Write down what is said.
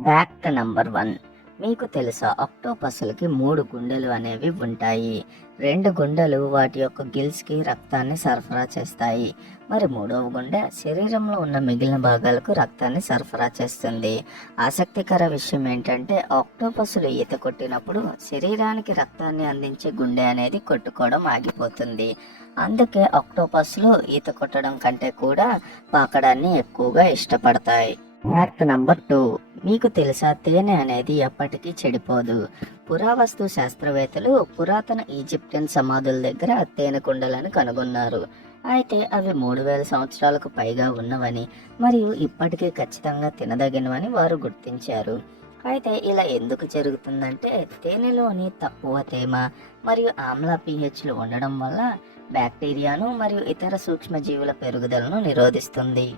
Fact number 1. మీకు తెలుసా ఆక్టోపస్లకి 3 గుండెలు అనేవి ఉంటాయి. 2 గుండెలు వాటి యొక్క గిల్స్కి రక్తాన్ని సరఫరా చేస్తాయి. మరి మూడవ గుండె శరీరంలో ఉన్న మిగిలిన భాగాలకు రక్తాన్ని సరఫరా చేస్తుంది. ఆసక్తికర విషయం ఏంటంటే ఆక్టోపస్లు ఈత కొట్టినప్పుడు శరీరానికి రక్తాన్ని అందించే గుండె అనేది కొట్టుకోవడం ఆగిపోతుంది. అందుకే ఆక్టోపస్లు ఈత కొట్టడం కంటే కూడా పాకడాన్ని ఎక్కువగా ఇష్టపడతాయి. Fact number 2. మీకు తెలుసా తేనె అనేది ఎప్పటికీ చెడిపోదు. పురావస్తు శాస్త్రవేత్తలు పురాతన ఈజిప్షియన్ సమాధుల దగ్గర తేనె కుండలను కనుగొన్నారు. అయితే అవి 3000 సంవత్సరాలకు పైగా ఉన్నవని మరియు ఇప్పటికీ ఖచ్చితంగా తినదగినవని వారు గుర్తించారు. అయితే ఇలా ఎందుకు జరుగుతుందంటే తేనెలోని తక్కువ తేమ మరియు ఆమ్ల pHలు ఉండడం వల్ల బ్యాక్టీరియాను మరియు ఇతర సూక్ష్మజీవుల పెరుగుదలను నిరోధిస్తుంది.